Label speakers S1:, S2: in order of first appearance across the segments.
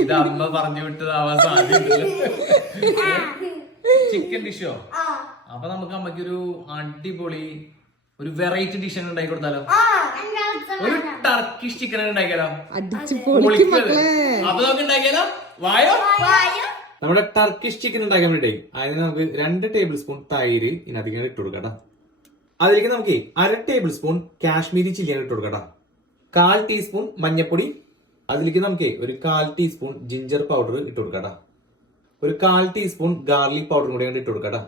S1: ഇത് അമ്മ പറഞ്ഞു വിട്ടതാവാൻ സാധ്യത ചിക്കൻ ഡിഷോ അപ്പൊ നമുക്ക് അമ്മയ്ക്ക് ഒരു അടിപൊളി ഒരു വെറൈറ്റി ഡിഷ് ഉണ്ടാക്കി കൊടുത്താലോ? ഒരു ടർക്കിഷ് ചിക്കൻ ഉണ്ടാക്കിയാലോ? അപ്പൊ നമുക്ക് ഉണ്ടാക്കിയാലോ? വായോ? നമ്മുടെ ടർക്കിഷ് ചിക്കൻ ഉണ്ടാക്കാൻ വേണ്ടി അതിന് നമുക്ക് രണ്ട് ടേബിൾ സ്പൂൺ തൈര് ഇതിനധികം ഇട്ട് കൊടുക്കട്ടോ അതിലേക്ക് നമുക്ക് അര ടേബിൾ സ്പൂൺ കാശ്മീരി ചില്ലിയാണ് ഇട്ട് കൊടുക്കട്ടോ കാൽ ടീസ്പൂൺ മഞ്ഞപ്പൊടി അതിലേക്ക് നമുക്ക് ഒരു കാൽ ടീസ്പൂൺ ജിഞ്ചർ പൗഡർ ഇട്ട് കൊടുക്കട്ടോ ഒരു കാൽ ടീസ്പൂൺ ഗാർലിക് പൗഡറും കൂടി ഇട്ട് കൊടുക്കട്ടോ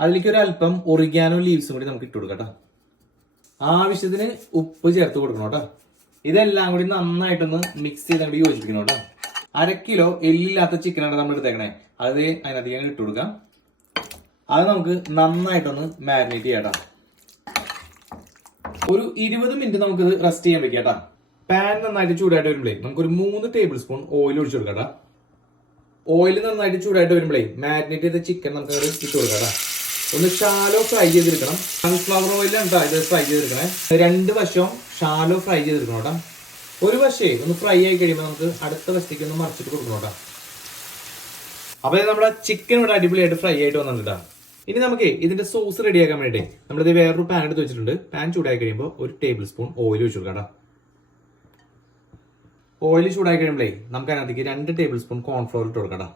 S1: അതിലേക്ക് ഒരു അല്പം ഒറിഗാനോ ലീവ്സും കൂടി നമുക്ക് ഇട്ട് കൊടുക്കട്ടോ ആവശ്യത്തിന് ഉപ്പ് ചേർത്ത് കൊടുക്കണം കേട്ടോ. ഇതെല്ലാം കൂടി നന്നായിട്ടൊന്ന് മിക്സ് ചെയ്ത് അങ്ങോട്ട് യോജിപ്പിക്കണം കേട്ടോ. അര കിലോ എല്ലില്ലാത്ത ചിക്കനാണ് നമ്മൾ എടുത്തേക്കണേ. അത് അതിനകത്തേക്ക് ഇട്ട് കൊടുക്കാം. അത് നമുക്ക് നന്നായിട്ടൊന്ന് മാരിനേറ്റ് ചെയ്യാം. ഒരു ഇരുപത് മിനിറ്റ് നമുക്കിത് റെസ്റ്റ് ചെയ്യാൻ വെക്കാം കേട്ടോ പാൻ നന്നായിട്ട് ചൂടായിട്ട് വരുമ്പോഴേ നമുക്കൊരു മൂന്ന് ടേബിൾ സ്പൂൺ ഓയിൽ ഒഴിച്ചു കൊടുക്കാം ഓയിൽ നന്നായിട്ട് ചൂടായിട്ട് വരുമ്പോഴേ മാരിനേറ്റ് ചെയ്ത ചിക്കൻ നമുക്ക് അങ്ങോട്ട് ഇട്ട് കൊടുക്കാം. ഒന്ന് ഷാലോ ഫ്രൈ ചെയ്തെടുക്കണം സൺഫ്ലവർ ഓയിലാണ് ട്ടോ ഇത് ഫ്രൈ ചെയ്തെടുക്കണേ രണ്ട് വശവും ഷാലോ ഫ്രൈ ചെയ്തെടുക്കണം കേട്ടോ ഒരു വശേ ഒന്ന് ഫ്രൈ ആയി കഴിയുമ്പോൾ നമുക്ക് അടുത്ത വശത്തേക്ക് ഒന്ന് മറിച്ചിട്ട് കൊടുക്കണം കേട്ടോ അപ്പോൾ നമ്മുടെ ചിക്കൻ ഇവിടെ അടിപൊളിയായിട്ട് ഫ്രൈ ആയിട്ട് വന്നിട്ടുണ്ട് ട്ടോ. ഇനി നമുക്ക് ഇതിന്റെ സോസ് റെഡിയാക്കാൻ വേണ്ടി? നമ്മളിത് വേറൊരു പാൻ എടുത്ത് വെച്ചിട്ടുണ്ട്. പാൻ ചൂടായി കഴിയുമ്പോൾ ഒരു ടേബിൾ സ്പൂൺ ഓയിൽ വെച്ച് കൊടുക്കാം. ഓയിൽ ചൂടായി കഴിയുമ്പോഴേ നമുക്ക് അതിനകത്തേക്ക് രണ്ട് ടേബിൾ സ്പൂൺ കോൺഫ്ലോർ ഇട്ട് കൊടുക്കാം.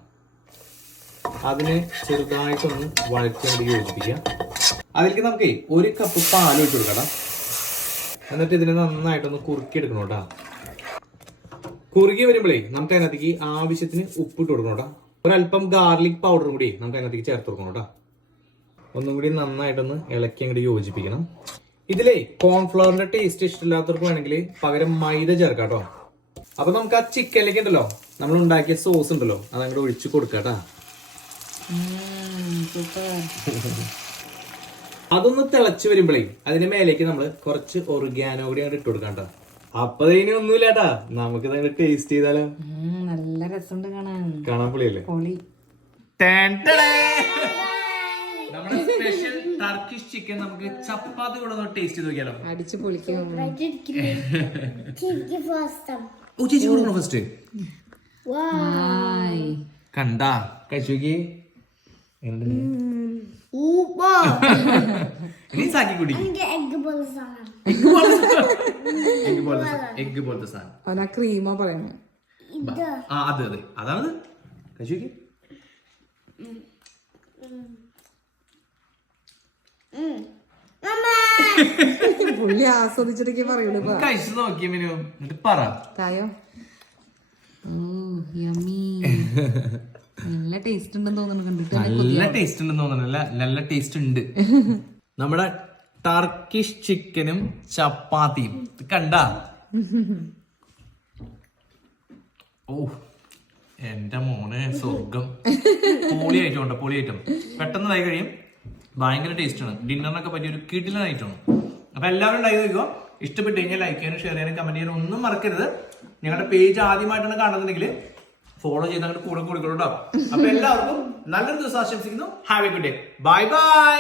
S1: അതിനെ ചെറുതായിട്ടൊന്ന് വഴറ്റി യോജിപ്പിക്കാം അതിലേക്ക് നമുക്ക് ഒരു കപ്പ് പാൽ ഒഴിച്ചു കൊടുക്കാം എന്നിട്ട് ഇതിനെ നന്നായിട്ടൊന്ന് കുറുക്കി എടുക്കണം കേട്ടോ കുറുകി വരുമ്പോഴേ നമുക്ക് അതിനകത്തേക്ക് ആവശ്യത്തിന് ഉപ്പിട്ട് കൊടുക്കണം കേട്ടോ ഒരല്പം ഗാർലിക് പൗഡറും കൂടി നമുക്ക് അതിനകത്തേക്ക് ചേർത്ത് കൊടുക്കണം കേട്ടോ ഒന്നും കൂടി നന്നായിട്ടൊന്ന് ഇളക്കി അങ്ങോട്ട് യോജിപ്പിക്കണം. ഇതിലേ കോൺഫ്ലവറിന്റെ ടേസ്റ്റ് ഇഷ്ടമില്ലാത്തവർക്ക് വേണമെങ്കിൽ പകരം മൈദ ചേർക്കാട്ടോ കേട്ടോ. അപ്പൊ നമുക്ക് ആ ചിക്കനിലേക്ക് ഉണ്ടല്ലോ നമ്മൾ ഉണ്ടാക്കിയ സോസ് ഉണ്ടല്ലോ അത് അങ്ങോട്ട് ഒഴിച്ചു കൊടുക്കാട്ടാ കേട്ടോ. അതൊന്ന് തിളച്ച് വരുമ്പോഴേ അതിന് മേലേക്ക് നമ്മൾ കുറച്ച് ഒറിഗാനോ കൂടി അങ്ങോട്ട് ഇട്ട് കൊടുക്കാം കേട്ടോ. അപ്പൊ ഇതിന് ഒന്നുമില്ല കേട്ടാ. നമുക്ക് ടേസ്റ്റ് ചെയ്താലോ?
S2: നല്ല രസമുണ്ട് കാണാൻ.
S1: കാണാൻ പൊളിയല്ലേ?
S2: പൊളി.
S1: നമ്മുടെ സ്പെഷ്യൽ ടർക്കിഷ് ചിക്കൻ നമുക്ക് ചപ്പാത്തി കൂടെ ഒന്ന് ടേസ്റ്റ് ചെയ്ത് നോക്കിയാലോ?
S2: അടിച്ചു പൊളിക്കും.
S3: ഫസ്റ്റ്
S1: ഓ ചേച്ചി കൊടുക്കണം ഫസ്റ്റ്
S3: വാ
S1: കണ്ടാ?
S3: കഴിച്ചോക്കി
S1: ഇനി സാക്കി കുടി.
S3: എഗ്
S1: പോലത്തെ സാധനം.
S2: ക്രീമാ പറയുന്നത്
S3: ഇത്.
S1: ആ അതെ അതെ. അതാണ്
S2: പുള്ളി ആസ്വദിച്ചിട്ടൊക്കെ പറയുള്ളൂ ഇപ്പൊ.
S1: കഴിച്ചു നോക്കിയ മെനു. എന്നിട്ട് പറ.
S2: തായോ ഓ യമ്മി. നല്ല ടേസ്റ്റ് ഉണ്ടെന്ന് തോന്നുന്നു കണ്ടിട്ട്
S1: നല്ല ടേസ്റ്റ് ഉണ്ടെന്ന് തോന്നുന്നില്ല നല്ല ടേസ്റ്റ് ഉണ്ട്. നമ്മുടെ ടർക്കിഷ് ചിക്കനും ചപ്പാത്തിയും. കണ്ട? ഓ എന്റെ മോനെ സ്വർഗം പൊളി ഐറ്റം ഉണ്ട്? പൊളി ഐറ്റം പെട്ടെന്ന് ആയി കഴിയും. ഭയങ്കര ടേസ്റ്റാണ് ഡിന്നറിനൊക്കെ പറ്റിയ ഒരു കിടിലൻ ഐറ്റം ആണ്. അപ്പൊ എല്ലാവരും ഉണ്ടായി നോക്കുക ഇഷ്ടപ്പെട്ട് കഴിഞ്ഞാൽ ലൈക്ക് ചെയ്യാനും ഷെയർ ചെയ്യാനും കമന്റ് ചെയ്യാനും ഒന്നും മറക്കരുത്. ഞങ്ങളുടെ പേജ് ആദ്യമായിട്ടാണ് കാണുന്നുണ്ടെങ്കിൽ ഫോളോ ചെയ്ത് അങ്ങോട്ട് കൂടെ കൊടുക്കണം കേട്ടോ അപ്പൊ എല്ലാവർക്കും നല്ലൊരു ദിവസം ആശംസിക്കുന്നു. Have a good day
S3: bye bye